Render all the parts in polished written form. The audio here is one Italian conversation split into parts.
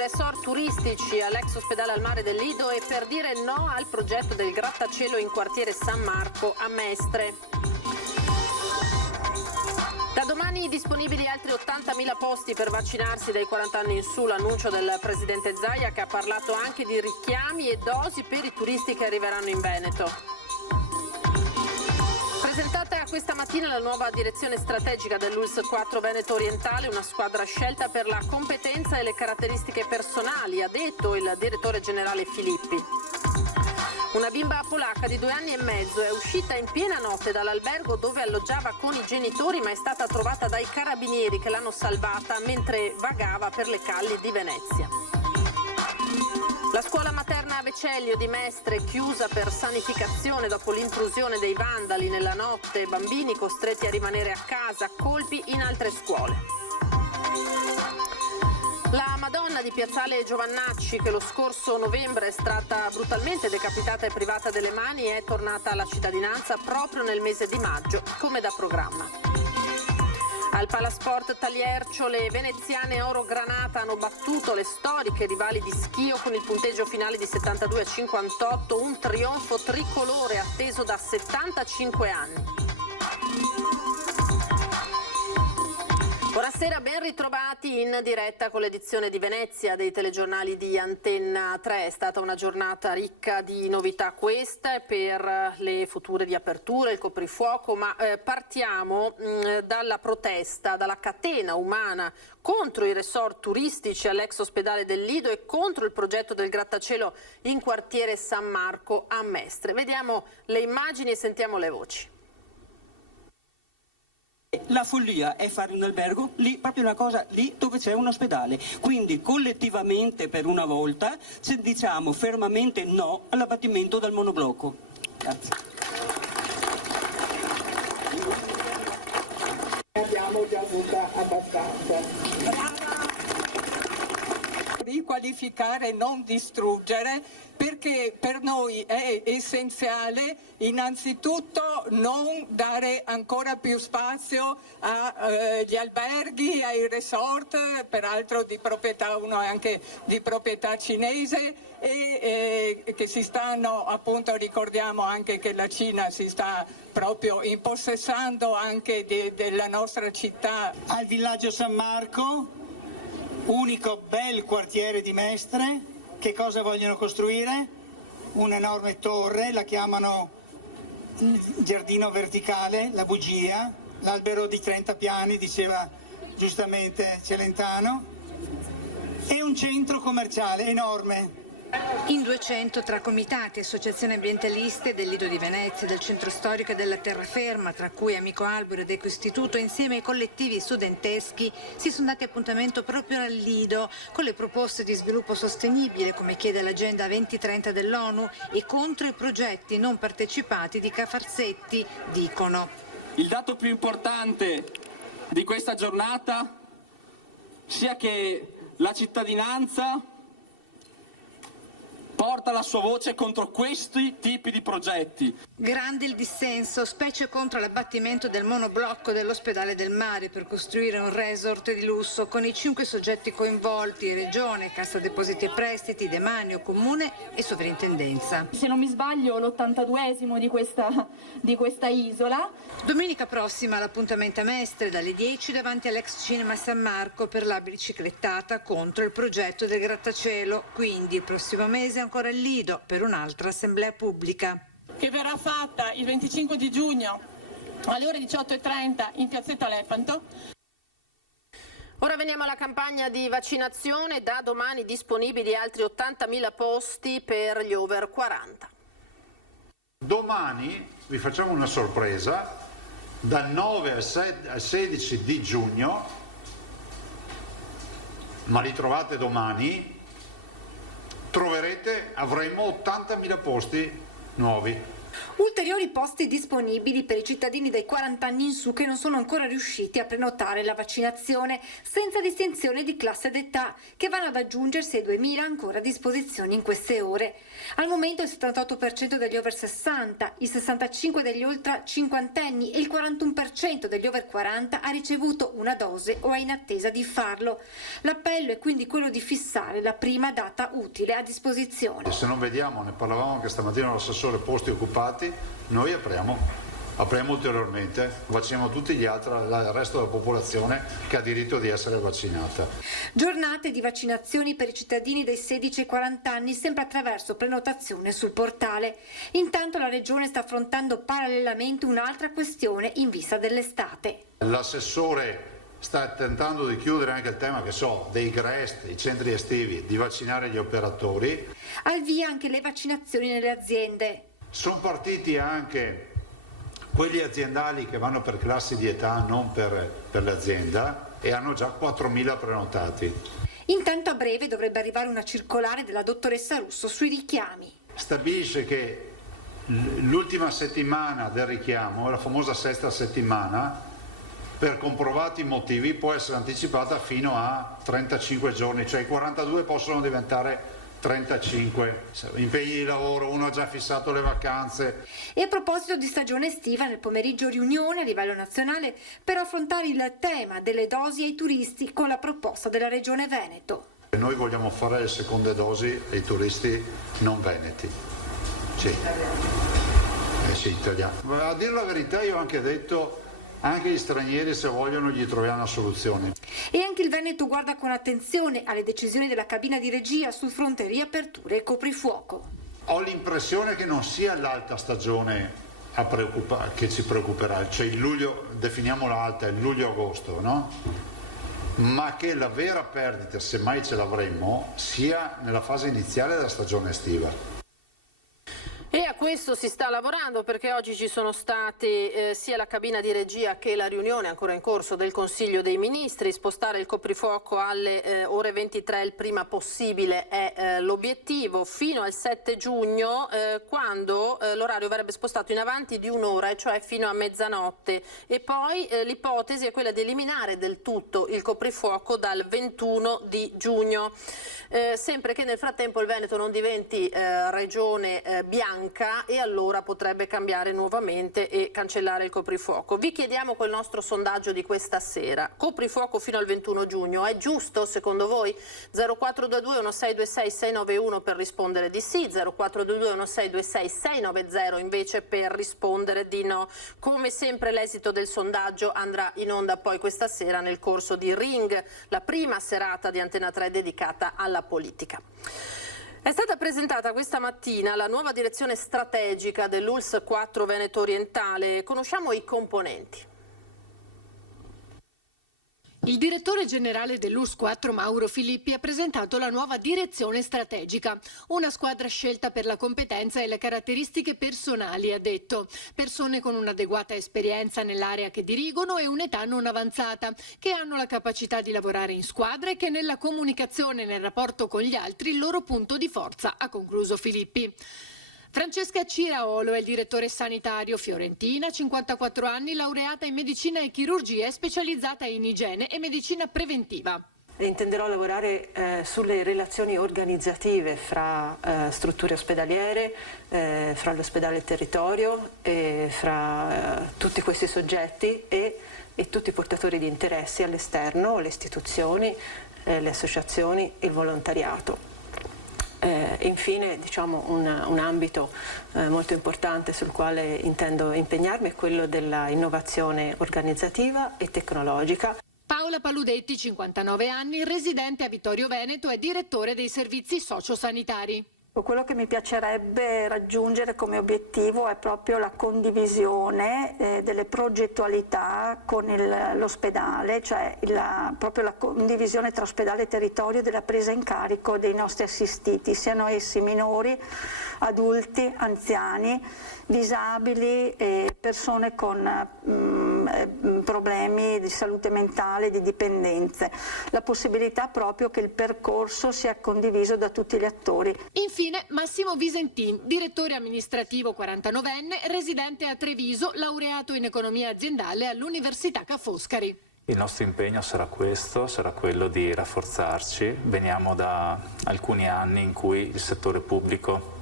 resort turistici all'ex ospedale al mare del Lido e per dire no al progetto del grattacielo in quartiere San Marco a Mestre. Da domani disponibili altri 80.000 posti per vaccinarsi dai 40 anni in su, l'annuncio del presidente Zaia, che ha parlato anche di richiami e dosi per i turisti che arriveranno in Veneto. Presentata questa mattina la nuova direzione strategica dell'ULSS 4 Veneto Orientale, una squadra scelta per la competenza e le caratteristiche personali, ha detto il direttore generale Filippi. Una bimba polacca di 2 anni e mezzo è uscita in piena notte dall'albergo dove alloggiava con i genitori, ma è stata trovata dai carabinieri che l'hanno salvata mentre vagava per le calli di Venezia. La scuola materna Vecellio di Mestre chiusa per sanificazione dopo l'intrusione dei vandali nella notte, bambini costretti a rimanere a casa, colpi in altre scuole. La Madonna di Piazzale Giovannacci, che lo scorso novembre è stata brutalmente decapitata e privata delle mani, è tornata alla cittadinanza proprio nel mese di maggio, come da programma. Al Palasport Taliercio le veneziane Oro Granata hanno battuto le storiche rivali di Schio con il punteggio finale di 72-58, un trionfo tricolore atteso da 75 anni. Buonasera, ben ritrovati in diretta con l'edizione di Venezia dei telegiornali di Antenna 3. È stata una giornata ricca di novità questa per le future riaperture, il coprifuoco, ma partiamo dalla protesta, dalla catena umana contro i resort turistici all'ex ospedale del Lido e contro il progetto del grattacielo in quartiere San Marco a Mestre. Vediamo le immagini e sentiamo le voci. La follia è fare un albergo lì, proprio una cosa lì dove c'è un ospedale. Quindi collettivamente per una volta diciamo fermamente no all'abbattimento del monoblocco. Grazie. Abbiamo già avuta abbastanza. Riqualificare, non distruggere, perché per noi è essenziale innanzitutto non dare ancora più spazio agli alberghi, ai resort, peraltro di proprietà, uno è anche di proprietà cinese, e che si stanno, appunto ricordiamo anche che la Cina si sta proprio impossessando anche della nostra città. Al villaggio San Marco, unico bel quartiere di Mestre, che cosa vogliono costruire? Un'enorme torre, la chiamano giardino verticale, la bugia, l'albero di 30 piani, diceva giustamente Celentano, e un centro commerciale enorme. In 200 tra comitati, associazioni ambientaliste del Lido di Venezia, del centro storico e della terraferma, tra cui Amico Albero ed Eco Istituto, insieme ai collettivi studenteschi, si sono dati appuntamento proprio al Lido con le proposte di sviluppo sostenibile, come chiede l'Agenda 2030 dell'ONU, e contro i progetti non partecipati di Cafarzetti, dicono. Il dato più importante di questa giornata sia che la cittadinanza porta la sua voce contro questi tipi di progetti. Grande il dissenso, specie contro l'abbattimento del monoblocco dell'ospedale del mare per costruire un resort di lusso con i 5 soggetti coinvolti: Regione, Cassa Depositi e Prestiti, Demanio, Comune e Sovrintendenza. Se non mi sbaglio l'82esimo di questa isola. Domenica prossima l'appuntamento a Mestre dalle 10 davanti all'ex cinema San Marco per la biciclettata contro il progetto del grattacielo. Quindi il prossimo mese ancora il Lido per un'altra assemblea pubblica. Che verrà fatta il 25 di giugno alle ore 18:30 in piazzetta Lepanto. Ora veniamo alla campagna di vaccinazione. Da domani disponibili altri 80.000 posti per gli over 40. Domani vi facciamo una sorpresa. Dal 9 al 16 di giugno, ma li trovate domani, avremo 80.000 posti nuovi Ulteriori posti disponibili per i cittadini dai 40 anni in su che non sono ancora riusciti a prenotare la vaccinazione, senza distinzione di classe d'età, che vanno ad aggiungersi ai 2.000 ancora a disposizione in queste ore. Al momento il 78% degli over 60, il 65% degli ultra cinquantenni e il 41% degli over 40 ha ricevuto una dose o è in attesa di farlo. L'appello è quindi quello di fissare la prima data utile a disposizione. Se non vediamo, ne parlavamo anche stamattina con l'assessore, posti occupati, noi apriamo ulteriormente, vacciniamo tutti gli altri, il resto della popolazione che ha diritto di essere vaccinata. Giornate di vaccinazioni per i cittadini dai 16 ai 40 anni, sempre attraverso prenotazione sul portale. Intanto la Regione sta affrontando parallelamente un'altra questione in vista dell'estate. L'assessore sta tentando di chiudere anche il tema, dei GREST, i centri estivi, di vaccinare gli operatori. Al via anche le vaccinazioni nelle aziende. Sono partiti anche quelli aziendali che vanno per classi di età, non per l'azienda, e hanno già 4.000 prenotati. Intanto a breve dovrebbe arrivare una circolare della dottoressa Russo sui richiami. Stabilisce che l'ultima settimana del richiamo, la famosa sesta settimana, per comprovati motivi può essere anticipata fino a 35 giorni, cioè i 42 possono diventare 35, impegni di lavoro, uno ha già fissato le vacanze. E a proposito di stagione estiva, nel pomeriggio riunione a livello nazionale per affrontare il tema delle dosi ai turisti con la proposta della Regione Veneto. Noi vogliamo fare le seconde dosi ai turisti non veneti. Sì, italiani. A dire la verità io ho anche detto, anche gli stranieri se vogliono gli troviamo una soluzione. E anche il Veneto guarda con attenzione alle decisioni della cabina di regia sul fronte riaperture e coprifuoco. Ho l'impressione che non sia l'alta stagione che ci preoccuperà, cioè il luglio, definiamola alta, il luglio-agosto, no? Ma che la vera perdita, se mai ce l'avremmo, sia nella fase iniziale della stagione estiva. E a questo si sta lavorando perché oggi ci sono state sia la cabina di regia che la riunione ancora in corso del Consiglio dei Ministri. Spostare il coprifuoco alle ore 23 il prima possibile è l'obiettivo, fino al 7 giugno quando l'orario verrebbe spostato in avanti di un'ora, e cioè fino a mezzanotte, e poi l'ipotesi è quella di eliminare del tutto il coprifuoco dal 21 di giugno. Sempre che nel frattempo il Veneto non diventi regione bianca, e allora potrebbe cambiare nuovamente e cancellare il coprifuoco. Vi chiediamo quel nostro sondaggio di questa sera: coprifuoco fino al 21 giugno, è giusto secondo voi? 0422 1626 691 per rispondere di sì, 0422 1626 690 invece per rispondere di no. Come sempre l'esito del sondaggio andrà in onda poi questa sera nel corso di Ring, la prima serata di Antena 3 dedicata alla politica. È stata presentata questa mattina la nuova direzione strategica dell'ULSS 4 Veneto Orientale. Conosciamo i componenti. Il direttore generale dell'ULSS 4 Mauro Filippi ha presentato la nuova direzione strategica, una squadra scelta per la competenza e le caratteristiche personali, ha detto. Persone con un'adeguata esperienza nell'area che dirigono e un'età non avanzata, che hanno la capacità di lavorare in squadra e che nella comunicazione e nel rapporto con gli altri il loro punto di forza, ha concluso Filippi. Francesca Ciraolo è il direttore sanitario, fiorentina, 54 anni, laureata in medicina e chirurgia e specializzata in igiene e medicina preventiva. Intenderò lavorare sulle relazioni organizzative fra strutture ospedaliere, fra l'ospedale e il territorio, fra tutti questi soggetti e tutti i portatori di interessi all'esterno, le istituzioni, le associazioni, il volontariato. Infine, un ambito molto importante sul quale intendo impegnarmi è quello della innovazione organizzativa e tecnologica. Paola Paludetti, 59 anni, residente a Vittorio Veneto e direttore dei servizi sociosanitari. Quello che mi piacerebbe raggiungere come obiettivo è proprio la condivisione delle progettualità con l'ospedale, cioè proprio la condivisione tra ospedale e territorio della presa in carico dei nostri assistiti, siano essi minori, adulti, anziani, disabili e persone con problemi di salute mentale, di dipendenze, la possibilità proprio che il percorso sia condiviso da tutti gli attori. Infine Massimo Visentin, direttore amministrativo 49enne, residente a Treviso, laureato in economia aziendale all'Università Ca' Foscari. Il nostro impegno sarà questo, sarà quello di rafforzarci. Veniamo da alcuni anni in cui il settore pubblico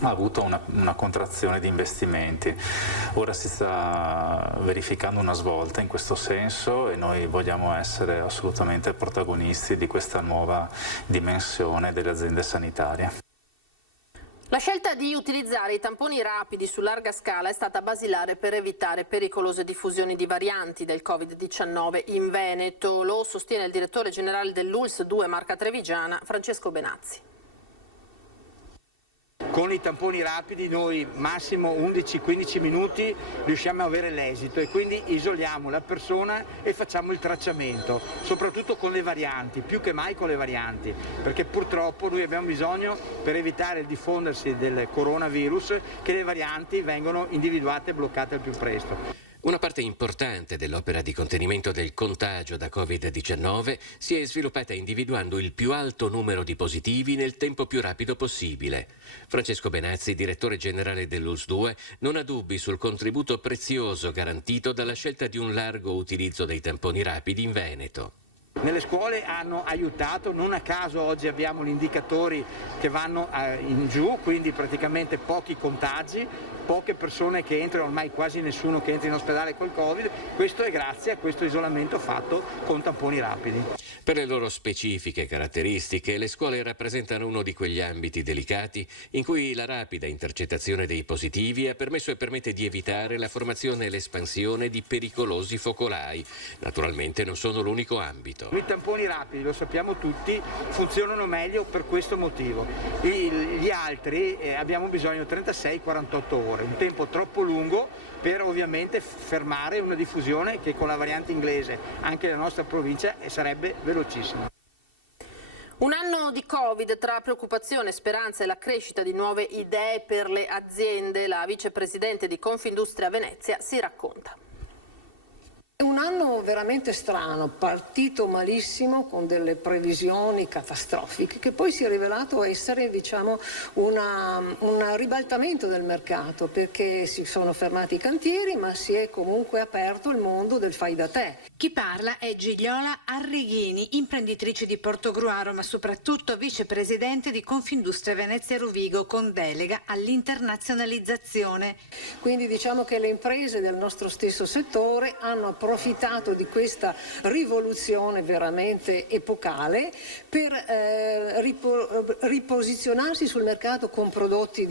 ha avuto una contrazione di investimenti. Ora si sta verificando una svolta in questo senso e noi vogliamo essere assolutamente protagonisti di questa nuova dimensione delle aziende sanitarie. La scelta di utilizzare i tamponi rapidi su larga scala è stata basilare per evitare pericolose diffusioni di varianti del Covid-19 in Veneto. Lo sostiene il direttore generale dell'ULSS 2 Marca Trevigiana, Francesco Benazzi. Con i tamponi rapidi noi massimo 11-15 minuti riusciamo a avere l'esito e quindi isoliamo la persona e facciamo il tracciamento, soprattutto con le varianti, più che mai con le varianti, perché purtroppo noi abbiamo bisogno, per evitare il diffondersi del coronavirus, che le varianti vengano individuate e bloccate al più presto. Una parte importante dell'opera di contenimento del contagio da Covid-19 si è sviluppata individuando il più alto numero di positivi nel tempo più rapido possibile. Francesco Benazzi, direttore generale dell'ULSS 2, non ha dubbi sul contributo prezioso garantito dalla scelta di un largo utilizzo dei tamponi rapidi in Veneto. Nelle scuole hanno aiutato, non a caso oggi abbiamo gli indicatori che vanno in giù, quindi praticamente pochi contagi, poche persone che entrano, ormai quasi nessuno che entra in ospedale col Covid, questo è grazie a questo isolamento fatto con tamponi rapidi. Per le loro specifiche caratteristiche, le scuole rappresentano uno di quegli ambiti delicati in cui la rapida intercettazione dei positivi ha permesso e permette di evitare la formazione e l'espansione di pericolosi focolai. Naturalmente non sono l'unico ambito. I tamponi rapidi, lo sappiamo tutti, funzionano meglio per questo motivo. Gli altri abbiamo bisogno di 36-48 ore, un tempo troppo lungo per ovviamente fermare una diffusione che con la variante inglese anche nella nostra provincia sarebbe velocissima. Un anno di Covid tra preoccupazione, speranza e la crescita di nuove idee per le aziende. La vicepresidente di Confindustria Venezia si racconta. Un anno veramente strano, partito malissimo con delle previsioni catastrofiche che poi si è rivelato essere un ribaltamento del mercato, perché si sono fermati i cantieri ma si è comunque aperto il mondo del fai da te. Chi parla è Gigliola Arrighini, imprenditrice di Portogruaro ma soprattutto vicepresidente di Confindustria Venezia Rovigo con delega all'internazionalizzazione. Quindi diciamo che le imprese del nostro stesso settore hanno approfittato di questa rivoluzione veramente epocale per riposizionarsi sul mercato con prodotti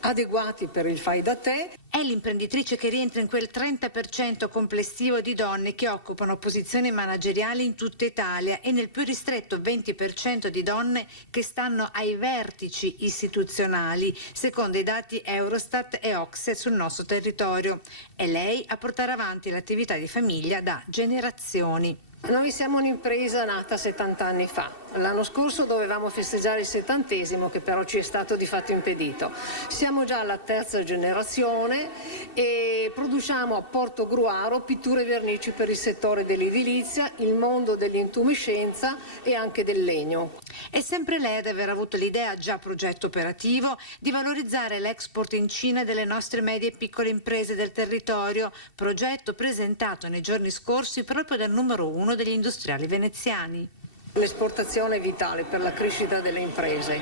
adeguati per il fai da te. È l'imprenditrice che rientra in quel 30% complessivo di donne che occupano posizioni manageriali in tutta Italia e nel più ristretto 20% di donne che stanno ai vertici istituzionali, secondo i dati Eurostat e Ocse sul nostro territorio. È lei a portare avanti l'attività di famiglia da generazioni. Noi siamo un'impresa nata 70 anni fa. L'anno scorso dovevamo festeggiare il 70° che però ci è stato di fatto impedito. Siamo già alla terza generazione e produciamo a Portogruaro pitture e vernici per il settore dell'edilizia, il mondo dell'intumescenza e anche del legno. È sempre lei ad aver avuto l'idea, già progetto operativo, di valorizzare l'export in Cina delle nostre medie e piccole imprese del territorio, progetto presentato nei giorni scorsi proprio dal numero 1 degli industriali veneziani. L'esportazione è vitale per la crescita delle imprese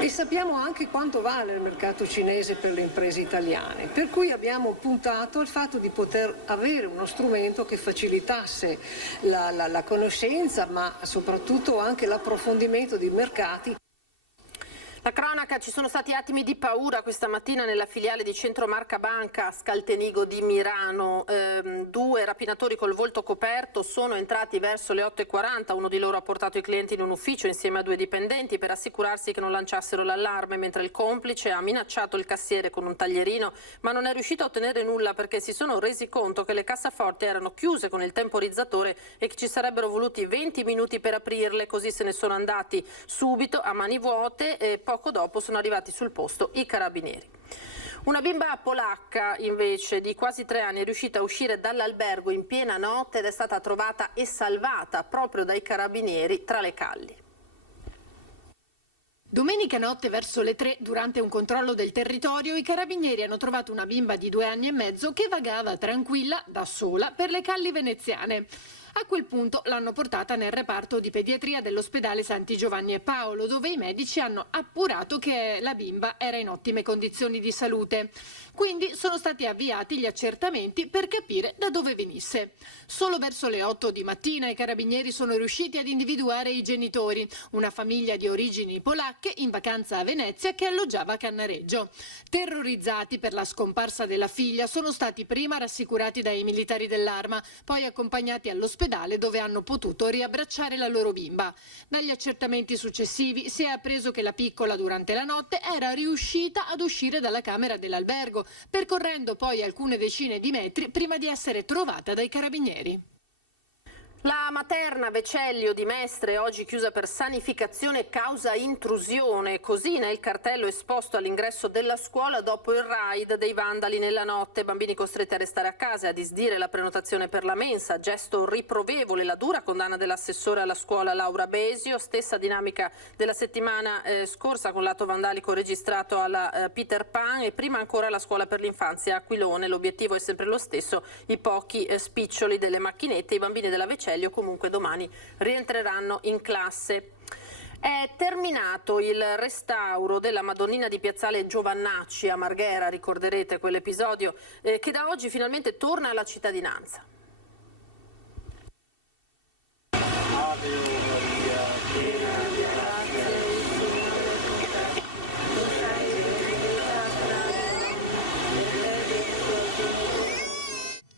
e sappiamo anche quanto vale il mercato cinese per le imprese italiane, per cui abbiamo puntato al fatto di poter avere uno strumento che facilitasse la conoscenza ma soprattutto anche l'approfondimento di mercati. La cronaca, ci sono stati attimi di paura questa mattina nella filiale di Centro Marca Banca a Scaltenigo di Mirano. 2 rapinatori col volto coperto sono entrati verso le 8:40. Uno di loro ha portato i clienti in un ufficio insieme a 2 dipendenti per assicurarsi che non lanciassero l'allarme, mentre il complice ha minacciato il cassiere con un taglierino, ma non è riuscito a ottenere nulla perché si sono resi conto che le cassaforti erano chiuse con il temporizzatore e che ci sarebbero voluti 20 minuti per aprirle, così se ne sono andati subito a mani vuote e poco dopo sono arrivati sul posto i carabinieri. Una bimba polacca invece di quasi 3 anni è riuscita a uscire dall'albergo in piena notte ed è stata trovata e salvata proprio dai carabinieri tra le calli. Domenica notte verso le 3, durante un controllo del territorio, i carabinieri hanno trovato una bimba di 2 anni e mezzo che vagava tranquilla, da sola, per le calli veneziane. A quel punto l'hanno portata nel reparto di pediatria dell'ospedale Santi Giovanni e Paolo, dove i medici hanno appurato che la bimba era in ottime condizioni di salute. Quindi sono stati avviati gli accertamenti per capire da dove venisse. Solo verso le 8 di mattina i carabinieri sono riusciti ad individuare i genitori, una famiglia di origini polacche in vacanza a Venezia che alloggiava a Cannareggio. Terrorizzati per la scomparsa della figlia, sono stati prima rassicurati dai militari dell'Arma, poi accompagnati all'ospedale dove hanno potuto riabbracciare la loro bimba. Dagli accertamenti successivi si è appreso che la piccola durante la notte era riuscita ad uscire dalla camera dell'albergo, percorrendo poi alcune decine di metri prima di essere trovata dai carabinieri. La materna Vecellio di Mestre, oggi chiusa per sanificazione causa intrusione. Così nel cartello esposto all'ingresso della scuola dopo il raid dei vandali nella notte. Bambini costretti a restare a casa e a disdire la prenotazione per la mensa. Gesto riprovevole, la dura condanna dell'assessore alla scuola Laura Besio. Stessa dinamica della settimana scorsa con l'atto vandalico registrato alla Peter Pan e prima ancora alla scuola per l'infanzia Aquilone. L'obiettivo è sempre lo stesso, i pochi spiccioli delle macchinette. I bambini della Vecellio comunque domani rientreranno in classe. È terminato il restauro della Madonnina di Piazzale Giovannacci a Marghera, ricorderete quell'episodio, che da oggi finalmente torna alla cittadinanza.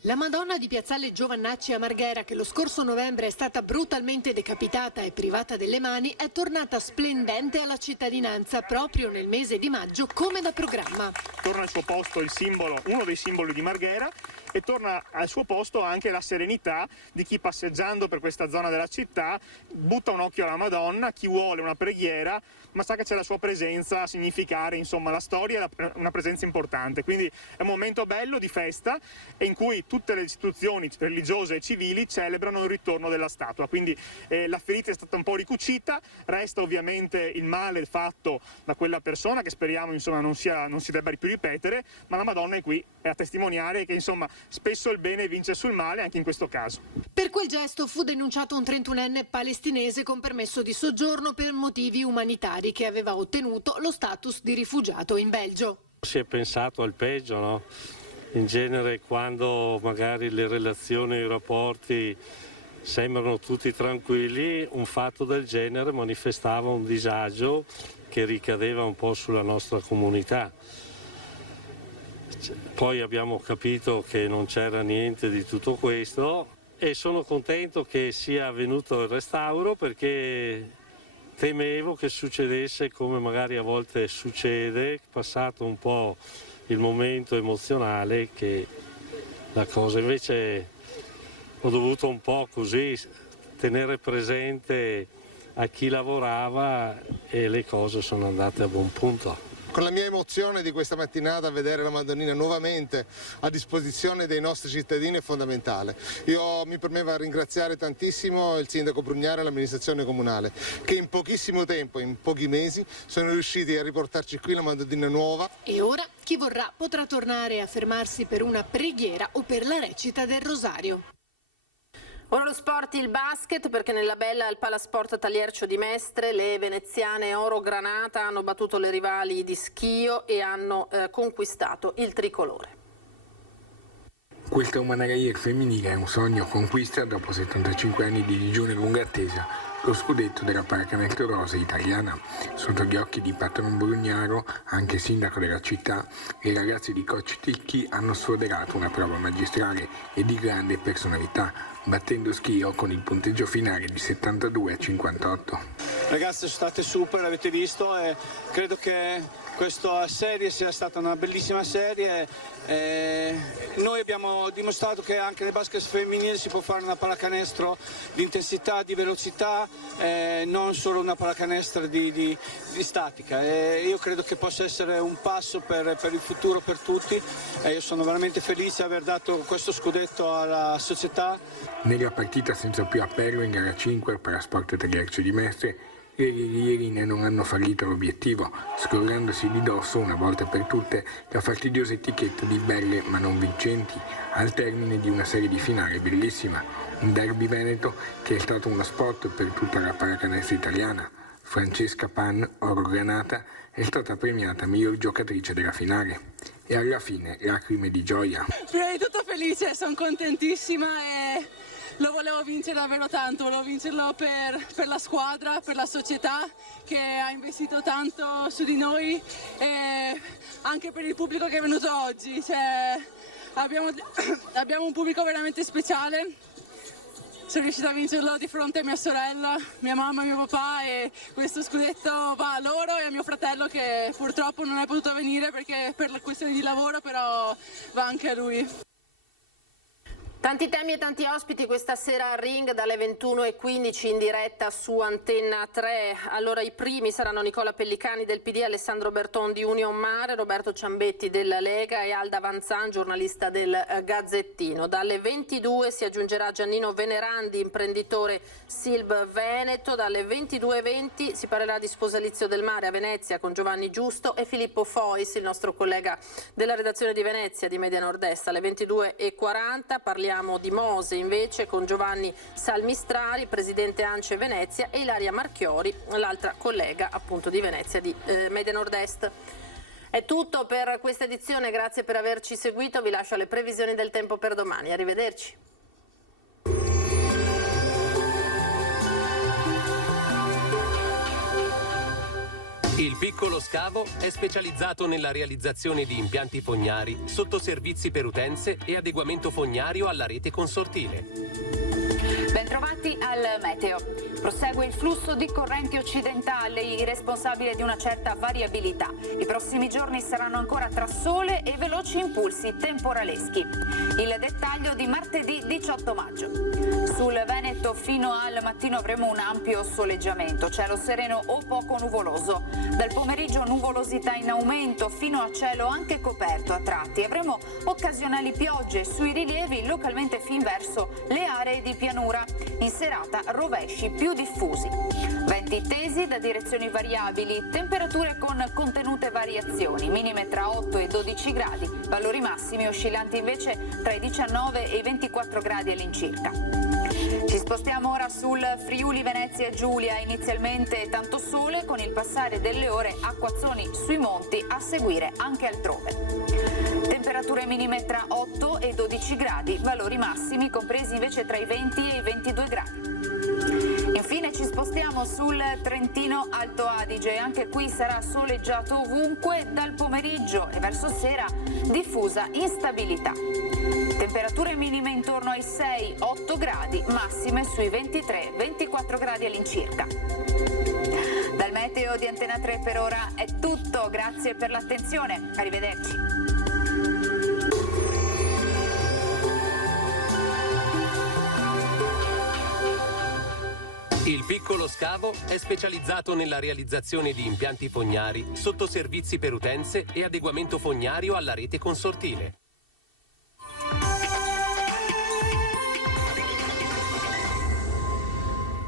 La Madonna di Piazzale Giovannacci a Marghera, che lo scorso novembre è stata brutalmente decapitata e privata delle mani, è tornata splendente alla cittadinanza proprio nel mese di maggio come da programma. Torna al suo posto il simbolo, uno dei simboli di Marghera, e torna al suo posto anche la serenità di chi passeggiando per questa zona della città butta un occhio alla Madonna, chi vuole una preghiera, ma sa che c'è la sua presenza a significare insomma la storia, una presenza importante. Quindi è un momento bello di festa e in cui tutte le istituzioni religiose e civili celebrano il ritorno della statua. Quindi la ferita è stata un po' ricucita, resta ovviamente il male fatto da quella persona che speriamo insomma non si debba più ripetere, ma la Madonna è qui, è a testimoniare che insomma spesso il bene vince sul male anche in questo caso. Per quel gesto fu denunciato un 31enne palestinese con permesso di soggiorno per motivi umanitari che aveva ottenuto lo status di rifugiato in Belgio. Si è pensato al peggio, no? In genere quando magari le relazioni e i rapporti sembrano tutti tranquilli, un fatto del genere manifestava un disagio che ricadeva un po' sulla nostra comunità. Poi abbiamo capito che non c'era niente di tutto questo e sono contento che sia avvenuto il restauro perché temevo che succedesse come magari a volte succede, passato un po' il momento emozionale, che la cosa invece ho dovuto un po' così tenere presente a chi lavorava e le cose sono andate a buon punto. Con la mia emozione di questa mattinata vedere la Madonnina nuovamente a disposizione dei nostri cittadini è fondamentale. Io mi premeva ringraziare tantissimo il sindaco Brugnare e l'amministrazione comunale che in pochissimo tempo, in pochi mesi, sono riusciti a riportarci qui la Madonnina nuova. E ora chi vorrà potrà tornare a fermarsi per una preghiera o per la recita del rosario. Ora lo sport, il basket, perché nella bella al Palasport Taliercio di Mestre le veneziane Oro Granata hanno battuto le rivali di Schio e hanno conquistato il tricolore. Questa Umanair femminile è un sogno conquista dopo 75 anni di digiuno e lunga attesa. Lo scudetto della pallacanestro rosa italiana. Sotto gli occhi di Patron Brugnaro, anche sindaco della città, i ragazzi di Coach Ticchi hanno sfoderato una prova magistrale e di grande personalità. battendo Schio con il punteggio finale di 72-58. Ragazze, sono state super, avete visto, e credo che questa serie sia stata una bellissima serie. Noi abbiamo dimostrato che anche nel basket femminile si può fare una pallacanestro di intensità, di velocità, non solo una pallacanestro di statica. Io credo che possa essere un passo per il futuro per tutti, e io sono veramente felice di aver dato questo scudetto alla società. Nella partita senza più appello in gara 5 per la Sport Tagliarci di Mestre, le lirine non hanno fallito l'obiettivo, scorrendosi di dosso una volta per tutte la fastidiosa etichetta di belle ma non vincenti, al termine di una serie di finale bellissima, un derby veneto che è stato uno spot per tutta la pallacanestro italiana. Francesca Pan, oro granata, è stata premiata miglior giocatrice della finale. E alla fine lacrime di gioia. Prima di tutto felice, sono contentissima e lo volevo vincere davvero tanto, volevo vincerlo per la squadra, per la società che ha investito tanto su di noi e anche per il pubblico che è venuto oggi. Abbiamo un pubblico veramente speciale. Sono riuscita a vincerlo di fronte a mia sorella, mia mamma e mio papà, e questo scudetto va a loro e a mio fratello che purtroppo non è potuto venire perché per la questione di lavoro, però va anche a lui. Tanti temi e tanti ospiti questa sera al Ring dalle 21:15 in diretta su Antenna 3. Allora i primi saranno Nicola Pellicani del PD, Alessandro Berton di Union Mare, Roberto Ciambetti della Lega e Alda Vanzan, giornalista del Gazzettino. Dalle 22 si aggiungerà Giannino Venerandi, imprenditore Silb Veneto. Dalle 22:20 si parlerà di Sposalizio del Mare a Venezia con Giovanni Giusto e Filippo Fois, il nostro collega della redazione di Venezia di Media Nord-Est. Alle 22:40 parliamo di Mose invece con Giovanni Salmistrari, presidente ANCE Venezia, e Ilaria Marchiori, l'altra collega appunto di Venezia di Media Nord-Est. È tutto per questa edizione, grazie per averci seguito, vi lascio alle previsioni del tempo per domani, arrivederci. Il Piccolo Scavo è specializzato nella realizzazione di impianti fognari, sottoservizi per utenze e adeguamento fognario alla rete consortile. Bentrovati al meteo. Prosegue il flusso di correnti occidentali, responsabile di una certa variabilità. I prossimi giorni saranno ancora tra sole e veloci impulsi temporaleschi. Il dettaglio di martedì 18 maggio. Sul Veneto fino al mattino avremo un ampio soleggiamento, cielo sereno o poco nuvoloso. Dal pomeriggio nuvolosità in aumento fino a cielo anche coperto a tratti. Avremo occasionali piogge sui rilievi, localmente fin verso le aree di pianura. In serata rovesci più diffusi. Venti tesi da direzioni variabili, temperature con contenute variazioni, minime tra 8 e 12 gradi, valori massimi oscillanti invece tra i 19 e i 24 gradi all'incirca. Ci spostiamo ora sul Friuli Venezia Giulia, inizialmente tanto sole, con il passare delle ore acquazzoni sui monti, a seguire anche altrove. Temperature minime tra 8 e 12 gradi, valori massimi compresi invece tra i 20 e i 22 gradi. Infine ci spostiamo sul Trentino Alto Adige, anche qui sarà soleggiato ovunque, dal pomeriggio e verso sera diffusa instabilità. Temperature minime intorno ai 6-8 gradi, massime sui 23-24 gradi all'incirca. Dal meteo di Antenna 3 per ora è tutto, grazie per l'attenzione, arrivederci. Il Piccolo Scavo è specializzato nella realizzazione di impianti fognari, sottoservizi per utenze e adeguamento fognario alla rete consortile.